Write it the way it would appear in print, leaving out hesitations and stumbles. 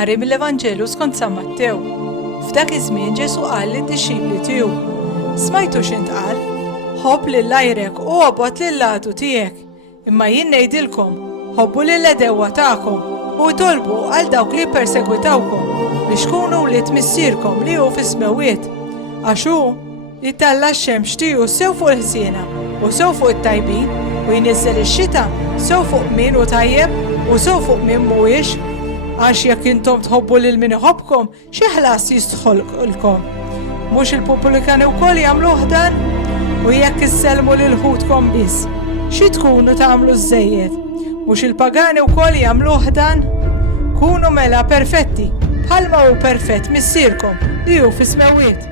Qari mill-Evanġelu skont San Mattew. F'dak iż-żmien Ġesu qal lid-dixxipli tiegħu: Smajtu x'intqal? Ħobb lil għajrek u għobgħod lil għadu tiegħek. Imma jien ngħidilkom, ħobbu lil għedewwa tagħkom u tolbu għal dawk li jippersegwitawkom biex tkunu wlied missierkom li hu fis-smawiet. Għax hu jitalla x-xemx tiegħu sew fuq il-ħsiena u sew fuq it-tajbin u jniżżel ix-xita sew fuq min hu tajjeb u sew fuq min mhuwiex. Għax jekk intom tħobbu lil min iħobbkom, xi ħlas jistħolqilkom. Mhux il-Pubblikani wkoll jagħmluh dan? U jekk issellmu lil ħudkom biss, xi tkunu tagħmlu żejjed? Mhux il-pagani wkoll jagħmluh dan? Kunu mela perfetti, bħalma hu perfett missierkom li hu fis-smawiet.